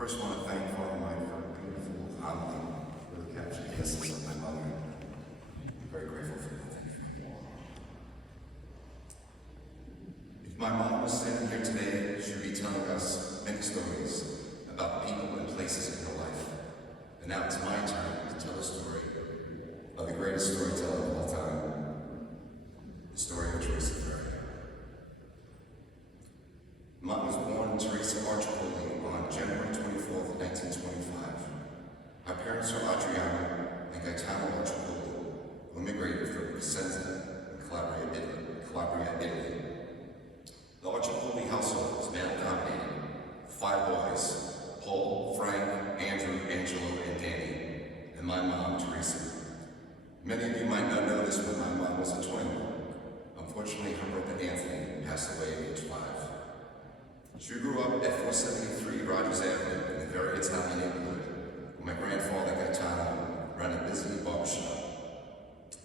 First, I want to thank Father Mike for a beautiful homily. Really captured the essence of my mother. I'm very grateful for that. Thank you. If my mom was standing here today, she'd be telling us many stories about the people and places in her life. And now it's my turn to tell a story of the greatest storyteller of all time, the story of Theresa Ferrier. Mom was born Theresa Archibald on January 24th, 1925. Her parents are Adriano and Gaetano Archibald, who immigrated from Vicenza in Calabria, Italy. The Archibald household was male-dominated. 5 boys: Paul, Frank, Andrew, Angelo, and Danny, and my mom, Theresa. Many of you might not know this, but my mom was a twin. Unfortunately, her brother Anthony passed away at age 5. She grew up at 473 Rogers Avenue in a very Italian neighborhood, where my grandfather Gaetano ran a busy barbershop.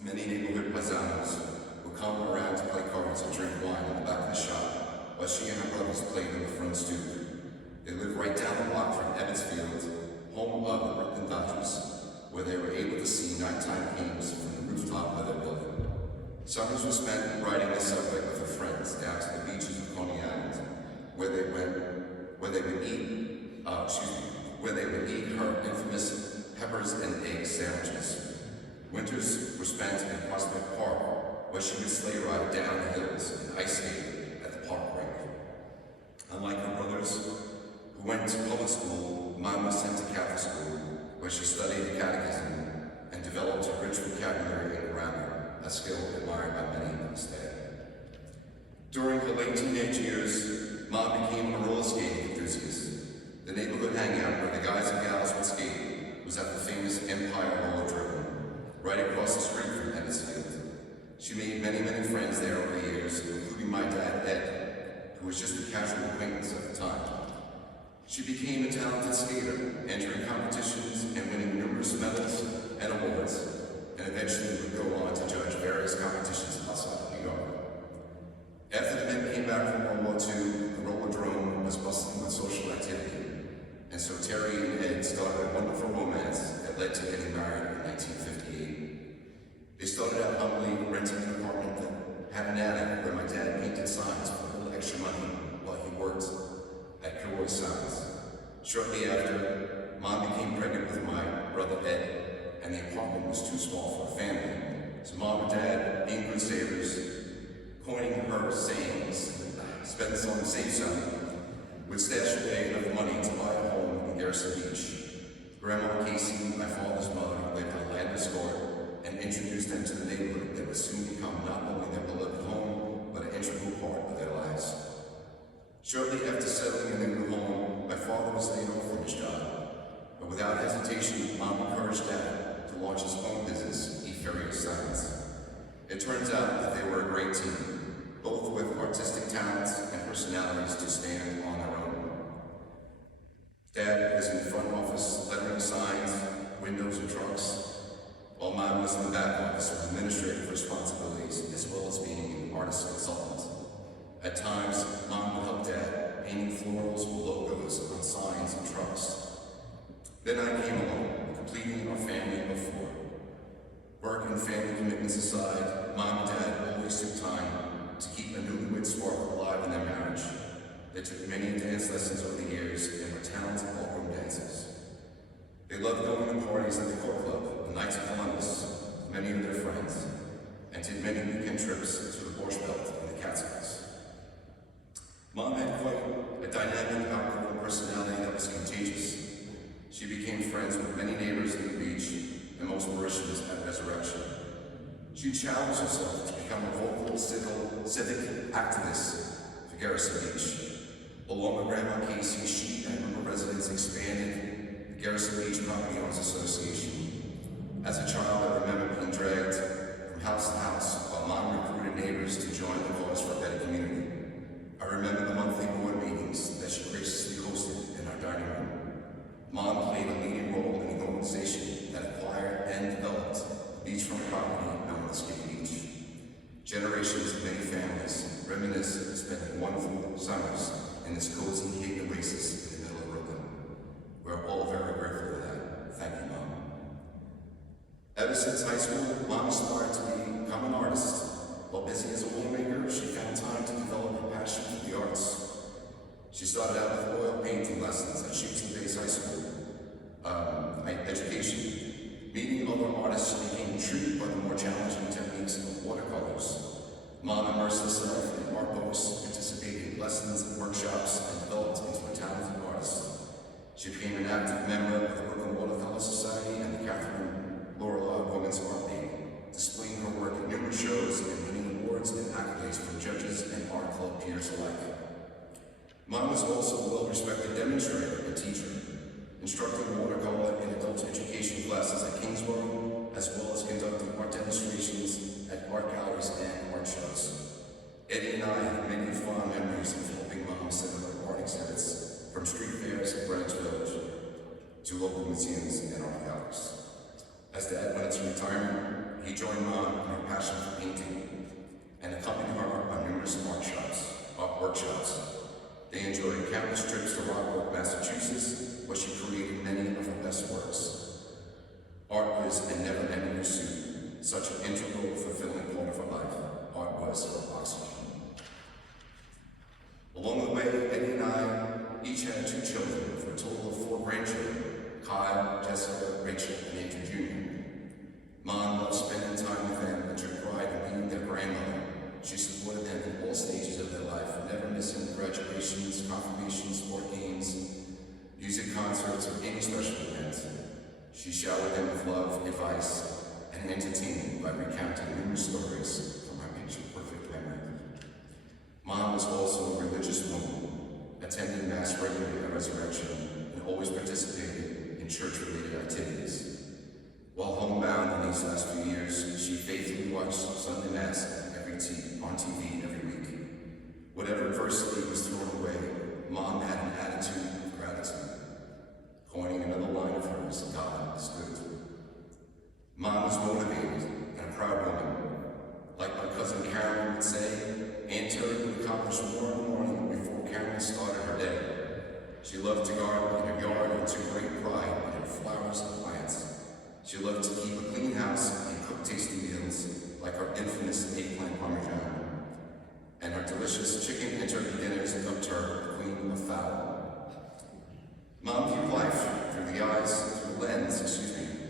Many neighborhood paisanos would come around to play cards and drink wine in the back of the shop, while she and her brothers played in the front stoop. They lived right down the block from Evansfield, home of the Brooklyn Dodgers, where they were able to see nighttime games from the rooftop of their building. Summers were spent riding the subway with her friends down to the beaches of Coney Island, where they would eat her infamous peppers and egg sandwiches. Winters were spent in Prospect Park, where she would sleigh ride down the hills and ice skate at the park rink. Unlike her brothers, who went to public school, Mom was sent to Catholic school, where she studied the catechism and developed a rich vocabulary and grammar, a skill admired by many to this day. During her late teenage years, Mom became a roller skating enthusiast. The neighborhood hangout where the guys and gals would skate was at the famous Empire Roller Driven, right across the street from Evansfield. She made many, many friends there over the years, including my dad, Ed, who was just a casual acquaintance at the time. She became a talented skater, entering competitions and winning numerous medals and awards, and eventually would go on to judge various competitions outside of New York. After the men came back from World War II, the Rollerdrome was bustling with social activity, and so Terry and Ed started a wonderful romance that led to getting married in 1958. They started out humbly, renting an apartment that had an attic where my dad painted signs for a little extra money while he worked at Kilroy Signs. Shortly after, Mom became pregnant with my brother Ed, and the apartment was too small for a family. So Mom and Dad, being good savers, coining her sayings, spend some, save some, would stash away enough money to buy a home in Garrison Beach. Grandma Casey, my father's mother, lived on Landis Court and introduced them to the neighborhood that would soon become not only their beloved home, but an integral part of their lives. Shortly after settling in their new home, my father was laid off from his job, but without hesitation, Mom encouraged Dad to launch his own business, Ferrier Signs. It turns out that they were a great team, both with artistic talents and personalities to stand on their own. Dad was in the front office, lettering signs, windows, and trucks, while Mom was in the back office with administrative responsibilities, as well as being an artist consultant. At times, Mom would help Dad, painting florals with logos on signs and trucks. Then I came along, completing our family of 4. Work and family commitments aside, Mom and Dad always took time to keep a newlywed spark alive in their marriage. They took many dance lessons over the years and were talented ballroom dancers. They loved going to parties at the Court Club, the Knights of Columbus, with many of their friends, and did many weekend trips to the Borscht Belt and the Catskills. Mom had quite a dynamic, outgoing personality that was contagious. She became friends with many neighbors in the beach, and most parishioners at Resurrection. She challenged herself to become a vocal civic activist for Garrison Beach. Along with Grandma Casey, she and her residents expanded the Garrison Beach Property Owners Association. As a child, I remember being dragged from house to house while Mom recruited neighbors to join the cause for a better community. I remember the monthly board meetings that she graciously hosted in our dining room. Mom played a leading role in the organization that acquired and developed the beachfront property known as Skate Beach. Generations of many families reminisce of spending wonderful summers in this cozy Cape oasis in the middle of Brooklyn. Ever since high school, Mom aspired to become an artist. While busy as a homemaker, she found time to develop her passion for the arts. She started out with oil painting lessons at Shooting Base High School education. Meeting other artists, she became intrigued by the more challenging techniques of watercolors. Mom immersed herself in art books, participated in lessons and workshops, and developed into a talented artist. She became an active member of the Brooklyn Watercolor Society and the Catherine Laurel Women's Art League, displaying her work at numerous shows and winning awards and accolades from judges and art club peers alike. Mom was also a well-respected demonstrator and teacher, instructing watercolor in adult education classes at Kingsborough, as well as conducting art demonstrations at art galleries and art shows. Eddie and I have many fond memories of helping Mom set up art exhibits, from street fairs at Greenwich Village to local museums and art galleries. As Dad went into retirement, he joined Mom in her passion for painting and accompanied her on numerous art workshops. They enjoyed countless trips to Rockport, Massachusetts, where she created many of her best works. Art was a never-ending pursuit, such an integral, fulfilling part of her life. Art was her oxygen. Along the way, Eddie and I each had 2 children, for a total of 4 grandchildren: Kyle, Jessica, Rachel, and Andrew Jr. Mom loved spending time with them and took pride in being their grandmother. She supported them in all stages of their life, never missing graduations, confirmations, sport games, music concerts, or any special events. She showered them with love, advice, and entertainment by recounting numerous stories from her picture-perfect memory. Mom was also a religious woman, attended Mass regularly at Resurrection, and always participated in church-related activities. While homebound in these last few years, she faithfully watched Sunday Mass on TV every week. Whatever adversity was thrown away, Mom had an attitude of gratitude. Coining another line of hers, God is good. Mom was motivated and a proud woman. Like my cousin Carolyn would say, Aunt Terry would accomplish more in the morning before Carolyn started her day. She loved to garden in her yard and took great pride in her flowers and plants. She loved to keep a clean house and cook tasty meals, like her infamous eggplant parmesan, and her delicious chicken and turkey dinners dubbed her the Queen of Fowl. Mom viewed life through the lens,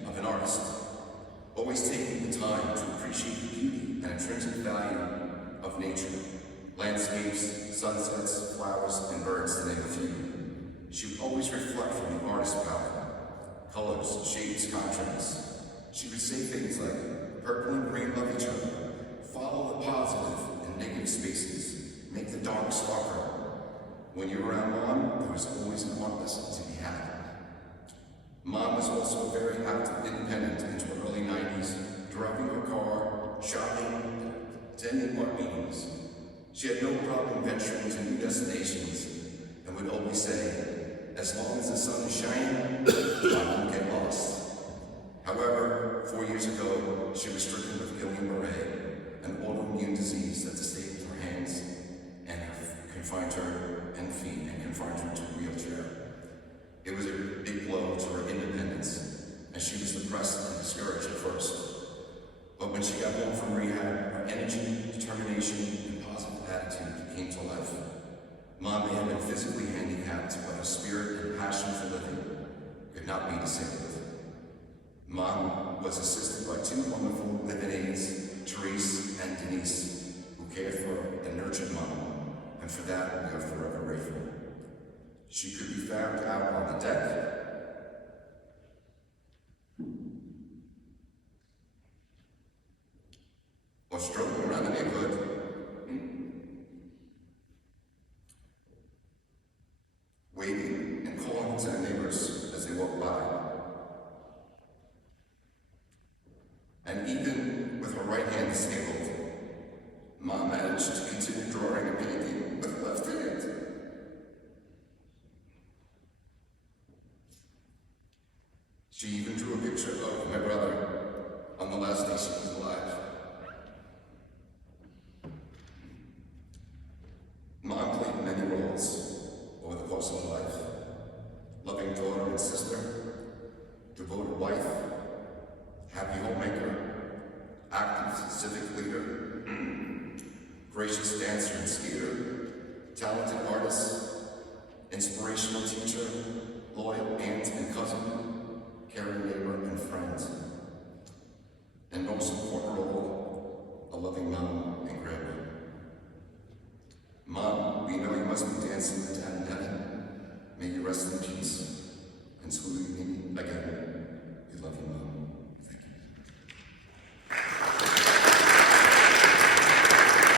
of an artist, always taking the time to appreciate the beauty and intrinsic value of nature, landscapes, sunsets, flowers, and birds, to name a few. She would always reflect from the artist's palette, colors, shapes, contrasts. She would say things like, purple and green love each other. Follow the positive and negative spaces. Make the dark darker. When you're around Mom, there was always an art lesson to be had. Mom was also very active, independent into her early 90s, driving her car, shopping, attending art meetings. She had no problem venturing to new destinations and would always say, as long as the sun is shining, I won't get lost. However, 4 years ago, she was stricken with Guillain-Barré, an autoimmune disease that disabled her hands and confined her and feet and confined her to a wheelchair. It was a big blow to her independence, and she was depressed and discouraged at first. But when she got home from rehab, her energy, determination, and positive attitude came to life. Mom may have been physically handicapped, but her spirit and passion for living could not be disabled. Mom was assisted by 2 wonderful live-in aides, Theresa and Denise, who cared for and nurtured Mom, and for that we are forever grateful. She could be found out on the deck, or strolling around the neighborhood, waving and calling to the neighbors as they walk by. And even with her right hand disabled, Mom managed to continue drawing and painting with her left hand. She even drew a picture of my brother on the last day she was alive. Mom played many roles over the course of her life. Loving daughter and sister, devoted wife, happy homemaker, active civic leader, gracious dancer and skater, talented artist, inspirational teacher, loyal aunt and cousin, caring neighbor and friend, and most important of all, a loving mom and grandma. Mom, we know you must be dancing with Dad in heaven. May you rest in peace, and sweetly